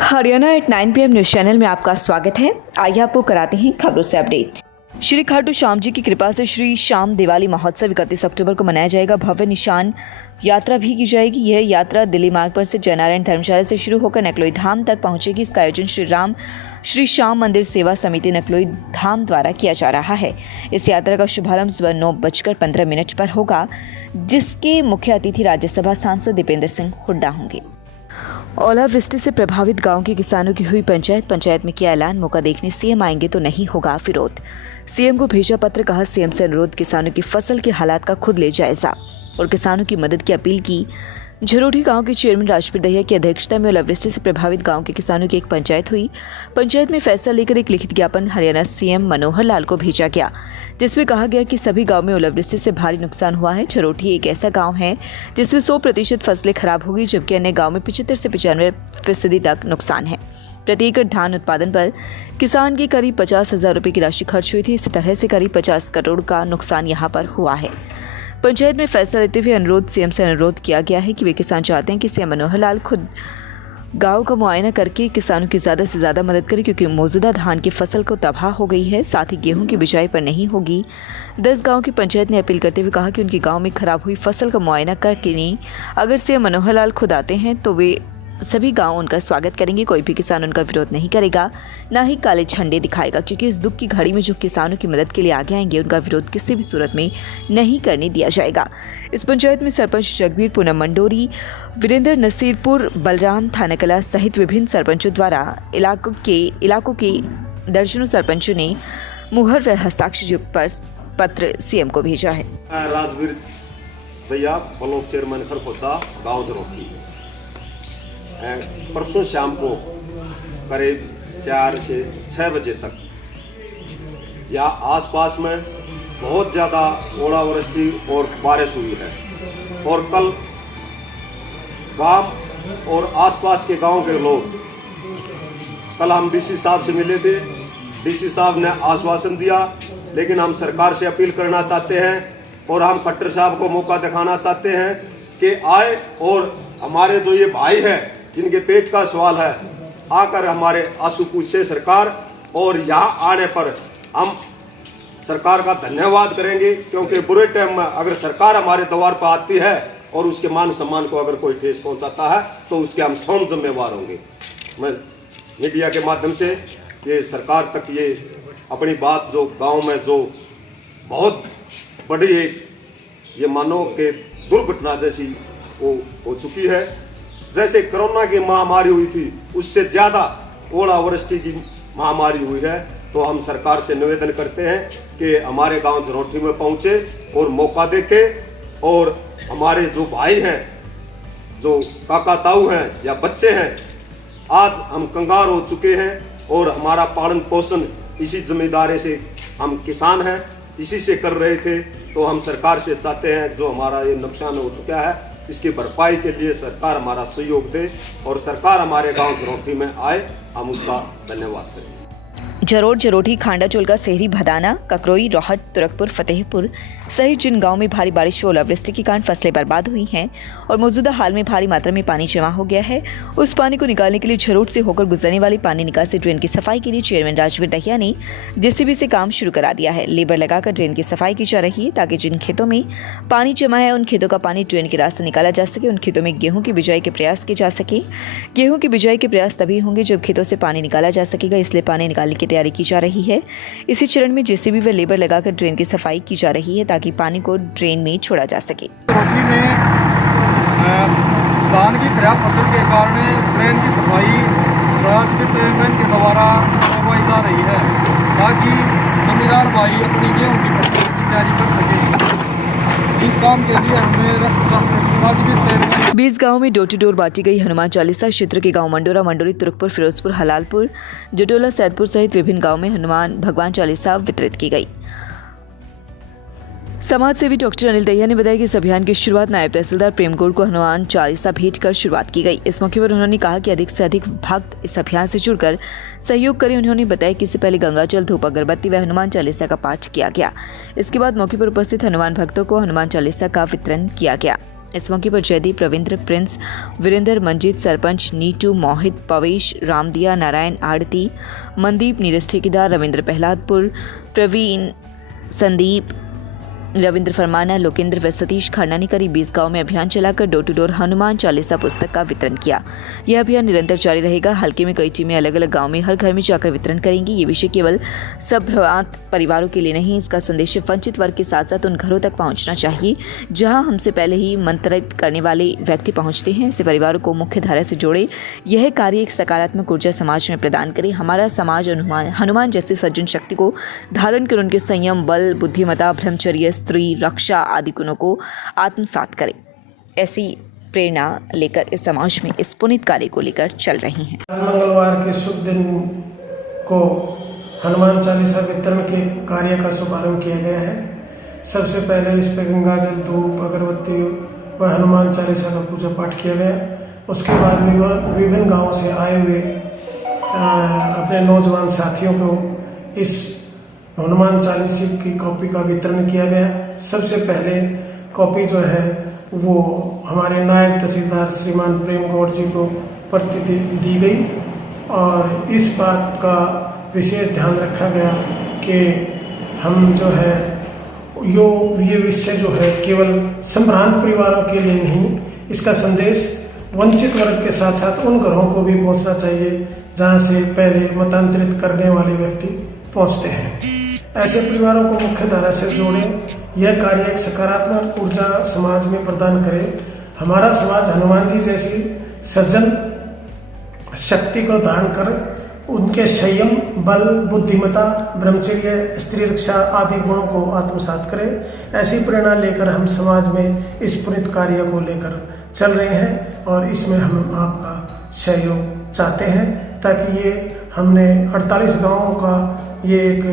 Haryana at 9 PM news channel में आपका स्वागत है। आइए आपको कराते हैं खबरों से अपडेट। श्री खाटू श्याम जी की कृपा से श्री श्याम दिवाली महोत्सव 31 अक्टूबर को मनाया जाएगा। भव्य निशान यात्रा भी की जाएगी। यह यात्रा दिल्ली मार्ग पर से जयनारायण धर्मशाला से शुरू होकर नकलोई धाम तक पहुंचेगी। इसका आयोजन श्री श्याम मंदिर सेवा समिति नकलोई धाम द्वारा किया जा रहा है। इस यात्रा का शुभारंभ सुबह 9:15 पर होगा, जिसके मुख्य अतिथि राज्यसभा सांसद दीपेंद्र सिंह हुड्डा होंगे। ओलावृष्टि से प्रभावित गांव के किसानों की हुई पंचायत में किया ऐलान। मौका देखने सीएम आएंगे तो नहीं होगा विरोध। सीएम को भेजा पत्र, कहा सीएम से अनुरोध किसानों की फसल के हालात का खुद ले जायजा और किसानों की मदद की अपील की। झरोटी गांव के चेयरमैन राजवीर दहिया की अध्यक्षता में ओलावृष्टि से प्रभावित गांव के किसानों की एक पंचायत हुई। पंचायत में फैसला लेकर एक लिखित ज्ञापन हरियाणा सीएम मनोहर लाल को भेजा गया, जिसमें कहा गया कि सभी गांव में ओलावृष्टि से भारी नुकसान हुआ है। झरोटी एक ऐसा गांव है जिसमें 100% फसलें खराब हो गई, जबकि अन्य गाँव में 75 से 95% तक नुकसान है। प्रति एकड़ धान उत्पादन पर किसान की करीब 50,000 रुपये की राशि खर्च हुई थी। इसी तरह से करीब 50 करोड़ का नुकसान यहाँ पर हुआ है। पंचायत में फैसला लेते हुए सीएम से अनुरोध किया गया है कि वे किसान चाहते हैं कि सीएम मनोहर लाल खुद गांव का मुआयना करके किसानों की ज़्यादा से ज़्यादा मदद करें, क्योंकि मौजूदा धान की फसल को तबाह हो गई है, साथ ही गेहूं की बिजाई पर नहीं होगी। 10 गांव की पंचायत ने अपील करते हुए कहा कि उनके गांव में खराब हुई फसल का मुआयना करके नहीं, अगर सीएम मनोहर लाल खुद आते हैं तो वे सभी गांव उनका स्वागत करेंगे। कोई भी किसान उनका विरोध नहीं करेगा, ना ही काले झंडे दिखाएगा, क्योंकि इस दुख की घड़ी में जो किसानों की मदद के लिए आगे आएंगे उनका विरोध किसी भी सूरत में नहीं करने दिया जाएगा। इस पंचायत में सरपंच जगबीर पूनम मंडोरी, वीरेंद्र नसीरपुर, बलराम थानाकला सहित विभिन्न सरपंचों द्वारा इलाकों के दर्जनों सरपंचों ने मुहर व हस्ताक्षर युक्त पत्र सीएम को भेजा है। राजवीर दहिया, ब्लॉक चेयरमैन खरखोदा, गाँव झरोटी। परसों शाम को करीब 4 से 6 बजे तक या आसपास में बहुत ज़्यादा ओलावृष्टि और बारिश हुई है, और कल गांव और आसपास के गांव के लोग, कल हम डीसी साहब से मिले थे। डीसी साहब ने आश्वासन दिया, लेकिन हम सरकार से अपील करना चाहते हैं और हम खट्टर साहब को मौका दिखाना चाहते हैं कि आए और हमारे जो ये भाई हैं जिनके पेट का सवाल है, आकर हमारे आंसू पूछे सरकार, और यहाँ आने पर हम सरकार का धन्यवाद करेंगे, क्योंकि बुरे टाइम में अगर सरकार हमारे द्वार पर आती है और उसके मान सम्मान को अगर कोई ठेस पहुंचाता है तो उसके हम स्वयं जिम्मेवार होंगे। मैं मीडिया के माध्यम से ये सरकार तक ये अपनी बात, जो गांव में जो बहुत बड़ी एक ये मानो कि दुर्घटना जैसी वो हो चुकी है, जैसे कोरोना की महामारी हुई थी उससे ज़्यादा ओलावृष्टि की महामारी हुई है। तो हम सरकार से निवेदन करते हैं कि हमारे गांव झरोटी में पहुंचे और मौका देखे, और हमारे जो भाई हैं, जो काका ताऊ हैं या बच्चे हैं, आज हम कंगाल हो चुके हैं और हमारा पालन पोषण इसी जिम्मेदारी से, हम किसान हैं, इसी से कर रहे थे। तो हम सरकार से चाहते हैं जो हमारा ये नुकसान हो चुका है इसकी भरपाई के लिए सरकार हमारा सहयोग दे, और सरकार हमारे गांव झरोटी में आए, हम उसका धन्यवाद करें। झरोटी, खांडा चोलका, सेहरी, भदाना, ककरोई, रोहट, तुरकपुर, फतेहपुर सहित जिन गांव में भारी बारिश व ओलावृष्टि के कारण फसलें बर्बाद हुई हैं और मौजूदा हाल में भारी मात्रा में पानी जमा हो गया है, उस पानी को निकालने के लिए झरोट से होकर गुजरने वाली पानी निकासी ड्रेन की सफाई के लिए चेयरमैन राजवीर दहिया ने जेसीबी से काम शुरू करा दिया है। लेबर लगाकर ड्रेन की सफाई की जा रही है, ताकि जिन खेतों में पानी जमा है उन खेतों का पानी ड्रेन के रास्ते निकाला जा सके। उन खेतों में गेहूं की बिजाई के प्रयास किए जा सके। गेहूं की बिजाई के प्रयास तभी होंगे जब खेतों से पानी निकाला जा सकेगा, इसलिए पानी निकालने की तैयारी की जा रही है। इसी चरण में जेसीबी व लेबर लगाकर ड्रेन की सफाई की जा रही है, ताकि पानी को ड्रेन में छोड़ा जा सके। झरोटी में धान की खराब फसल के कारण ड्रेन की सफाई राजवीर चेयरमैन के द्वारा करवाई जा रही है, ताकि जमींदार भाई अपनी गेहूं की फसल की तैयारी कर सके। इस काम के लिए हमें राजवीर चेयरमैन 20 गाँव में डोर टू डोर बांटी गई हनुमान चालीसा। क्षेत्र के गांव मंडोरा, मंडोरी, तुरकपुर, फिरोजपुर, हलालपुर, जटोला, सैदपुर सहित विभिन्न गाँव में हनुमान भगवान चालीसा वितरित की गई। समाज सेवी डॉक्टर अनिल दहिया ने बताया कि इस अभियान की शुरुआत नायब तहसीलदार प्रेम गौड़ को हनुमान चालीसा भेंट कर शुरुआत की गई। इस मौके पर उन्होंने कहा कि अधिक से अधिक भक्त इस अभियान से जुड़कर सहयोग करें। उन्होंने बताया कि इससे पहले गंगाजल, धूप, अगरबत्ती व हनुमान चालीसा का पाठ किया गया। इसके बाद मौके पर उपस्थित हनुमान भक्तों को हनुमान चालीसा का वितरण किया गया। इस मौके पर जयदीप, रविंद्र, प्रिंस, वीरेंद्र, मंजीत, सरपंच, नीटू, मोहित, पवेश, रामदिया, नारायण, आड़ती, मनदीप, नीरज ठेकेदार, रविंद्र प्रहलादपुर, प्रवीण, संदीप, रविंद्र फरमाना, लोकेंद्र व सतीश खन्ना ने करीब 20 गांव में अभियान चलाकर door to door Hanuman Chalisa पुस्तक का वितरण किया। यह अभियान निरंतर जारी रहेगा। हल्के में कई टीमें अलग अलग गांव में हर घर में जाकर वितरण करेंगी। ये विषय केवल संभ्रांत परिवारों के लिए नहीं, इसका संदेश वंचित वर्ग के साथ साथ उन घरों तक पहुंचना चाहिए जहां हमसे पहले ही मंत्रित करने वाले व्यक्ति पहुंचते हैं। ऐसे परिवारों को मुख्य धारा से जोड़े। यह कार्य एक सकारात्मक ऊर्जा समाज में प्रदान करे। हमारा समाज हनुमान जैसे सज्जन शक्ति को धारण कर उनके संयम, बल, बुद्धिमत्ता, ब्रह्मचर्य, स्त्री रक्षा आदि गुणों को आत्मसात करें। ऐसी प्रेरणा लेकर इस समाज में इस पुनीत कार्य को लेकर चल रही हैं। मंगलवार के शुभ दिन को हनुमान चालीसा वितरण के कार्य का शुभारंभ किया गया है। सबसे पहले इस पर गंगा जल, धूप, अगरबत्ती व हनुमान चालीसा का पूजा पाठ किया गया। उसके बाद विभिन्न गांवों से आए हुए अपने नौजवान साथियों को इस हनुमान चालीसा की कॉपी का वितरण किया गया। सबसे पहले कॉपी जो है वो हमारे नायब तहसीलदार श्रीमान प्रेम गौड़ जी को प्रति दी गई और इस बात का विशेष ध्यान रखा गया कि हम जो है ये विषय जो है केवल संभ्रांत परिवारों के लिए नहीं, इसका संदेश वंचित वर्ग के साथ साथ उन घरों को भी पहुंचना चाहिए जहां से पहले मतांतरित करने वाले व्यक्ति पहुंचते हैं। ऐसे परिवारों को मुख्य धारा से जोड़ें। यह कार्य एक सकारात्मक ऊर्जा समाज में प्रदान करे। हमारा समाज हनुमान जी जैसी सज्जन शक्ति को धारण कर उनके संयम, बल, बुद्धिमत्ता, ब्रह्मचर्य, स्त्री रक्षा आदि गुणों को आत्मसात करे। ऐसी प्रेरणा लेकर हम समाज में इस पुनीत कार्य को लेकर चल रहे हैं और इसमें हम आपका सहयोग चाहते हैं ताकि ये हमने 48 गांवों का ये एक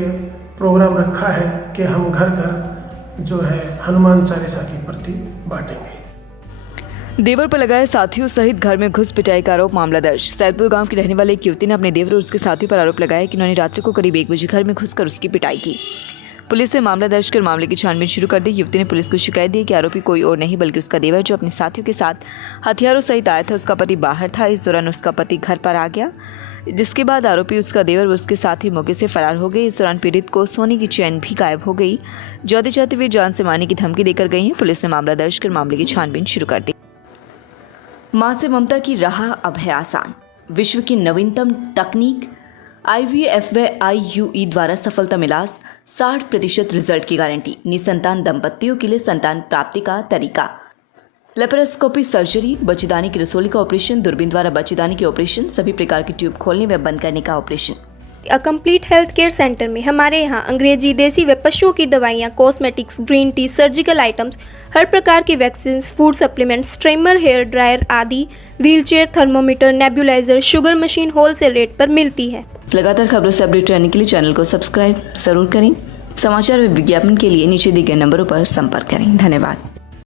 प्रोग्राम रखा है कि हम घर घर जो है हनुमान चालीसा की प्रति बांटेंगे। देवर पर लगाए साथियों सहित घर में घुस पिटाई का आरोप, मामला दर्ज। सैदपुर गांव की रहने वाले एक युवती ने अपने देवर और उसके साथियों पर आरोप लगाया कि उन्होंने रात्रि को करीब 1 बजे घर में घुसकर उसकी पिटाई की। पुलिस ने मामला दर्ज कर मामले की छानबीन शुरू कर दी। युवती ने पुलिस को शिकायत दी कि आरोपी कोई और नहीं बल्कि उसका देवर जो अपने साथियों के साथ हथियारों सहित आया था। उसका पति बाहर था। इस दौरान उसका पति घर पर आ गया, जिसके बाद आरोपी, उसका देवर व उसके साथी मौके से फरार हो गए। इस दौरान पीड़ित को सोने की चैन भी गायब हो गई। जाते जाते वे जान से मारने की धमकी देकर गई हैं। पुलिस ने मामला दर्ज कर मामले की छानबीन शुरू कर दी। मां से ममता की राह अब है आसान। विश्व की नवीनतम तकनीक IVF व IUE द्वारा सफलता मिला 60% रिजल्ट की गारंटी। निसंतान दंपतियों के लिए संतान प्राप्ति का तरीका, लेप्रोस्कोपी सर्जरी, बच्चेदानी की रसोली का ऑपरेशन, दूरबीन द्वारा बच्चेदानी के ऑपरेशन, सभी प्रकार की ट्यूब खोलने व बंद करने का operation. Complete health care centre में हमारे यहाँ अंग्रेजी, देसी व पशुओं की दवाइयाँ, cosmetics, green tea, surgical items, हर प्रकार की vaccine, food supplements, trimmer, hair dryer आदि, wheelchair, thermometer, nebuliser, sugar machine wholesale rate पर मिलती है। लगातार खबरों से अपडेट रहने के लिए चैनल को सब्सक्राइब जरूर करें। समाचार व विज्ञापन के लिए नीचे दिए गए नंबरों पर संपर्क करें। धन्यवाद।